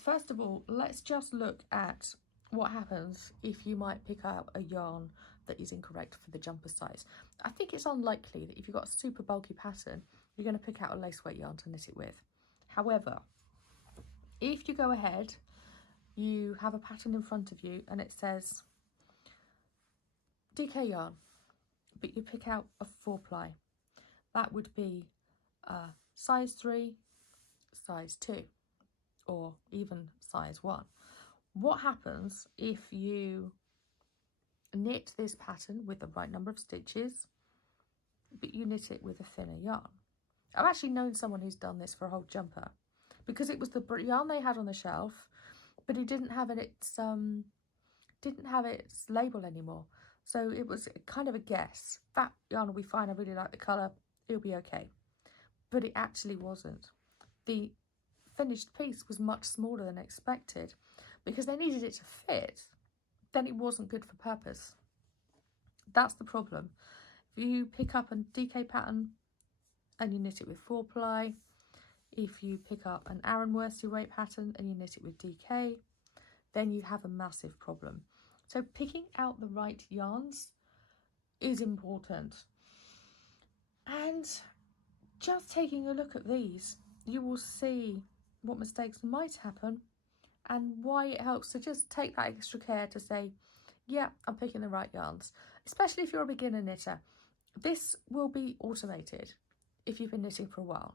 first of all, let's just look at what happens if you might pick up a yarn that is incorrect for the jumper size. I think it's unlikely that if you've got a super bulky pattern, you're going to pick out a lace weight yarn to knit it with. However, if you go ahead, you have a pattern in front of you and it says DK yarn, but you pick out a 4-ply. That would be size 3, size 2, or even size 1. What happens if you knit this pattern with the right number of stitches, but you knit it with a thinner yarn? I've actually known someone who's done this for a whole jumper, because it was the yarn they had on the shelf, but it didn't have its label anymore. So it was kind of a guess. That yarn will be fine, I really like the colour, it'll be okay. But it actually wasn't. The finished piece was much smaller than expected because they needed it to fit. Then it wasn't good for purpose. That's the problem. If you pick up a DK pattern and you knit it with 4-ply, if you pick up an Aran worsted weight pattern and you knit it with DK, then you have a massive problem. So picking out the right yarns is important. And just taking a look at these, you will see what mistakes might happen and why it helps to just take that extra care to say, yeah, I'm picking the right yarns. Especially if you're a beginner knitter. This will be automated if you've been knitting for a while.